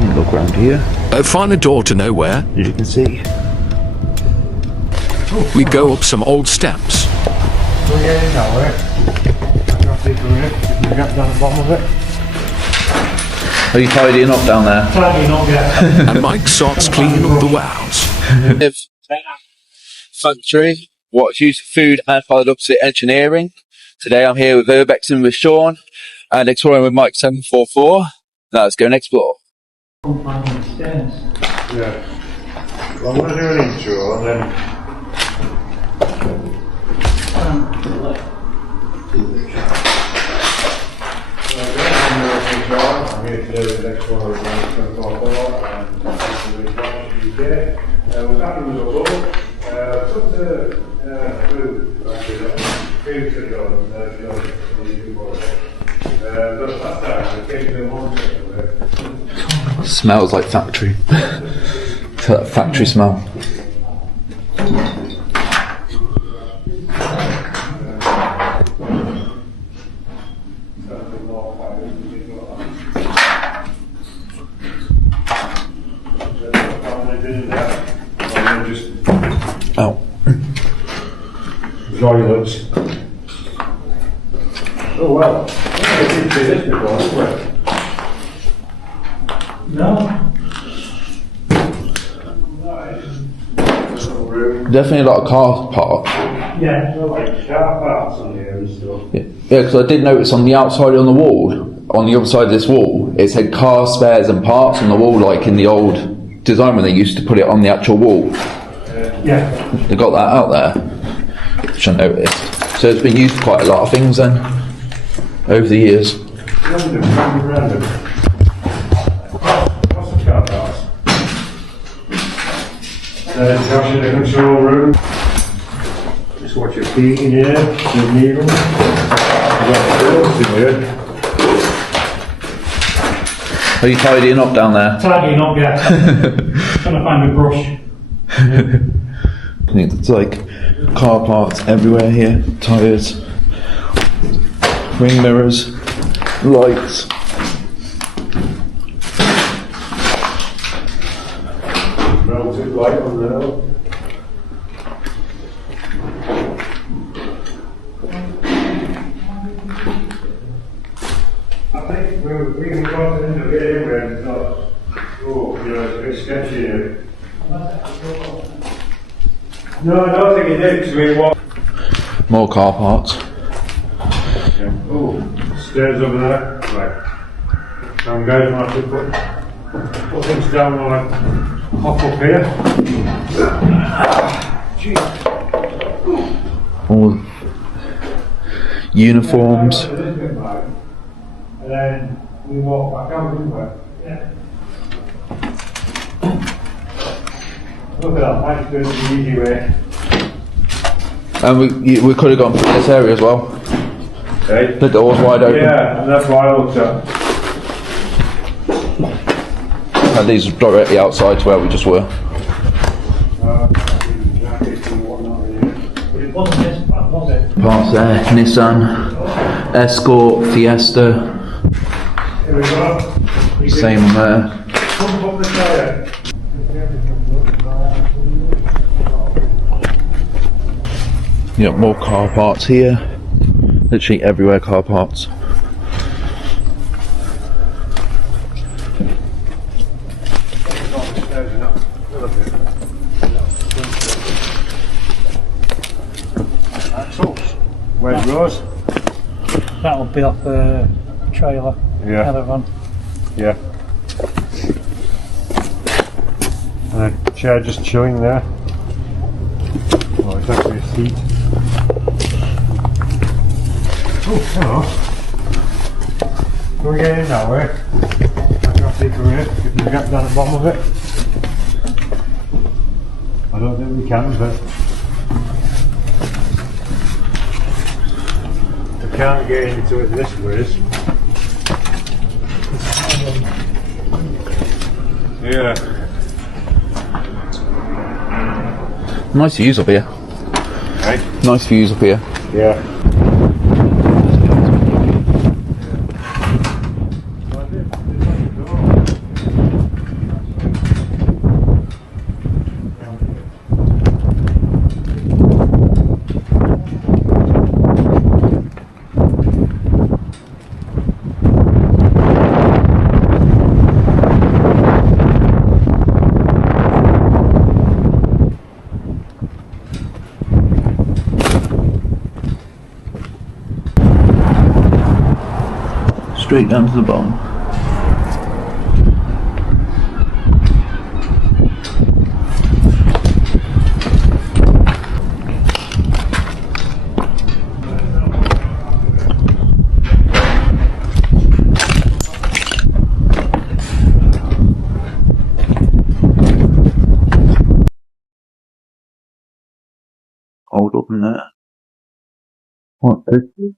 Look around here. Find a door to nowhere. As you can see. We go up some old steps. We're getting nowhere. We got down the bottom of it. Are you tidying up down there? Tidying up, yeah. And Mike starts cleaning up the warehouse. Factory, what's used for food and followed up to engineering. Today I'm here with Urbex and with Sean and exploring with Mike 744. Now let's go and explore. Yeah. Well, I'm going to do an intro and then... I'm here today with the next one of the 744 and UK. We're happy with the logo. Took the food actually previously done, last time we came to the home sector. Smells like factory. It's that factory smell. Oh. Toilets. Oh well. I didn't see this before, did we? No. Definitely a lot of car parts. Yeah, like car parts on here and stuff. Yeah, because I did notice on the outside on the wall, on the other side of this wall, it said car spares and parts on the wall, like in the old design when they used to put it on the actual wall. Yeah. They got that out there, which I noticed. So it's been used for quite a lot of things then, over the years. Random. Lots of car parts. There's actually the control room. Just watch your feet in here, your needle. You've got the doors in here. Are you tidying up down there? Tidying up, yeah. Trying to find a brush. I think it's like car parts everywhere here, tyres, ring mirrors, lights. Relative light on there. I think we can go to the end of it anyway and thought, oh, you know, it's a bit sketchy here. No, I don't think it did, because we walked. More car parts. Yeah. Oh, stairs over there. Right. Now, guys, I have to put things down while I hop up here. All uniforms. And then we walk back out, didn't we? Yeah. Look at that, Mike's doing it the easy way. And we could have gone through this area as well. Okay. The door's wide open. Yeah, and that's what I looked at. And these are directly outside to where we just were. Parts there, Nissan, Escort, Fiesta. Here we go. Same on there. Pump up the tyre. You got more car parts here. Literally everywhere car parts. Where's Rose? That'll be off the trailer. Yeah. Caravan. Yeah. And a chair just chilling there. Oh, it's actually a seat. Oh, hello. Can we get in that way? I can't see from here. Get the gap down the bottom of it. I don't think we can, but I can't get into it this way. Yeah. Nice views up here. Right? Nice views up here. Yeah. straight down to the bottom. Hold up in there. What is it?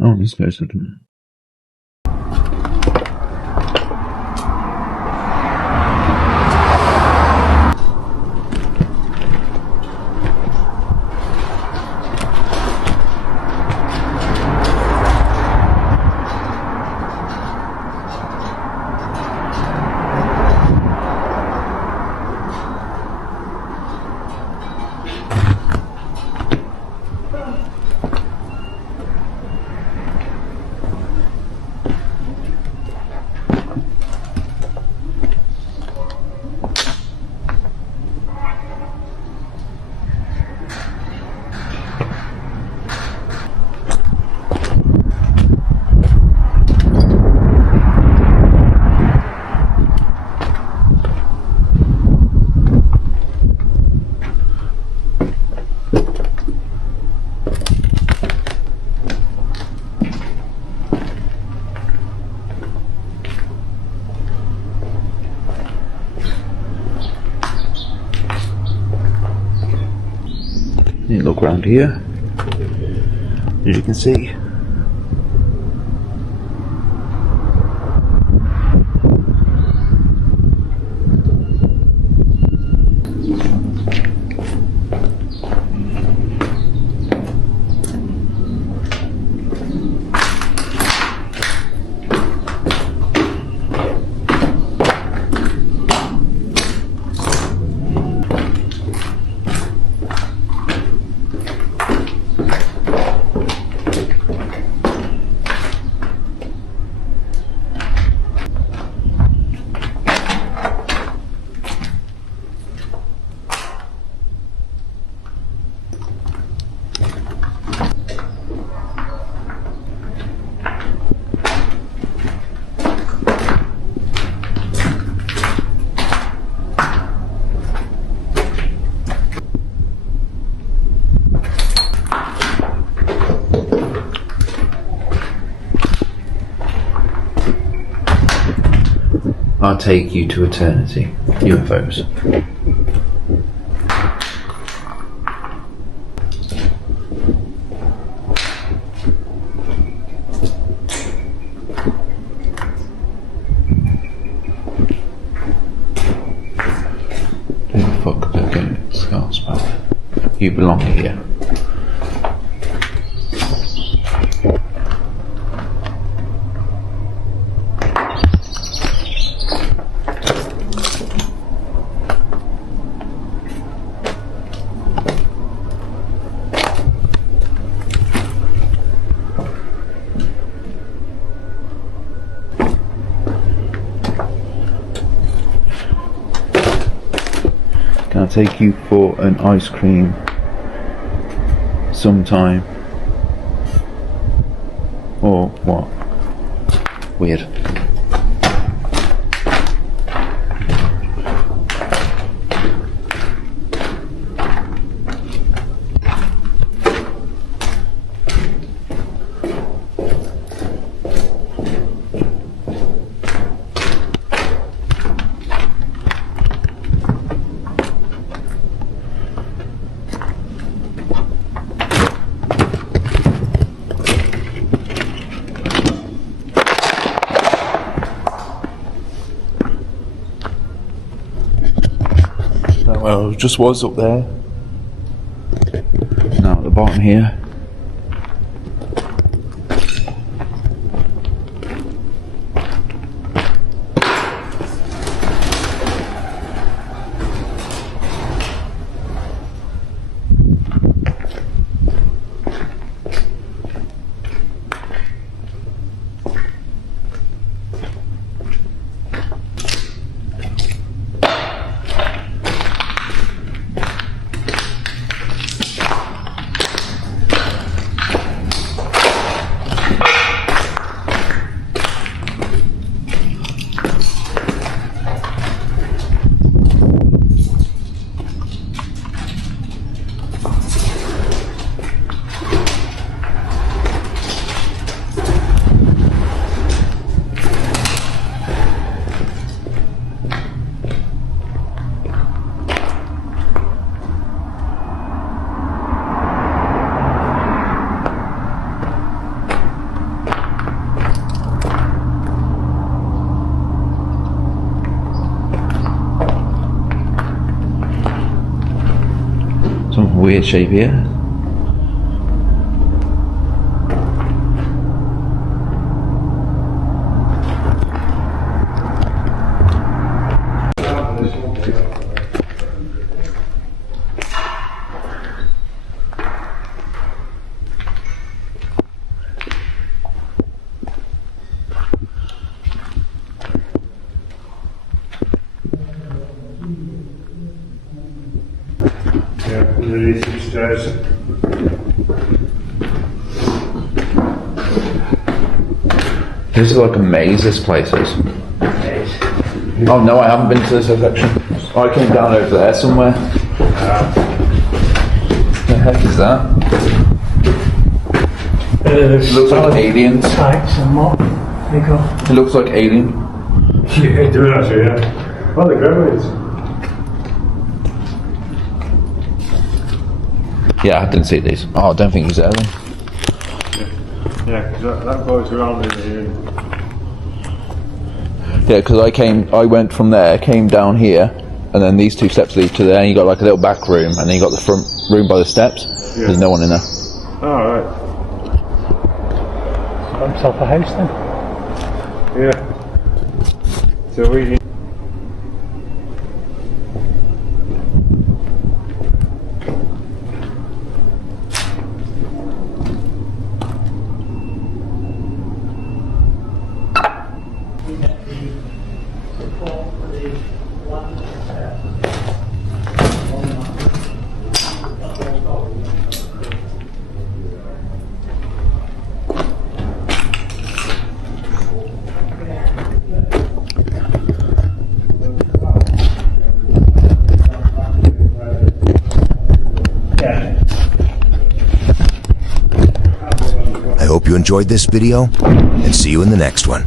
Oh, this goes to the... You look around here, as you can see. I'll take you to eternity. UFOs. Who the fuck are getting scars about? You belong here. Can I take you for an ice cream sometime? Or what? Weird. Well, it just was up there. Now at the bottom here. weird shape here. Yeah, underneath the stairs. This is like a maze, this place is. Oh no, I haven't been to this section. I came down over there somewhere. The heck is that? It looks like aliens. Sites and what? They go. It looks like alien. Yeah, do it actually, yeah. Oh, the gremlins. Yeah, I didn't see these. Oh, I don't think he's there then. Yeah, because that goes around in here. Yeah, because I went from there, came down here, and then these two steps lead to there, and you got like a little back room, and then you got the front room by the steps. Yeah. There's no one in there. Oh, right. Got himself a house then. Yeah. So we need. I hope you enjoyed this video, and see you in the next one.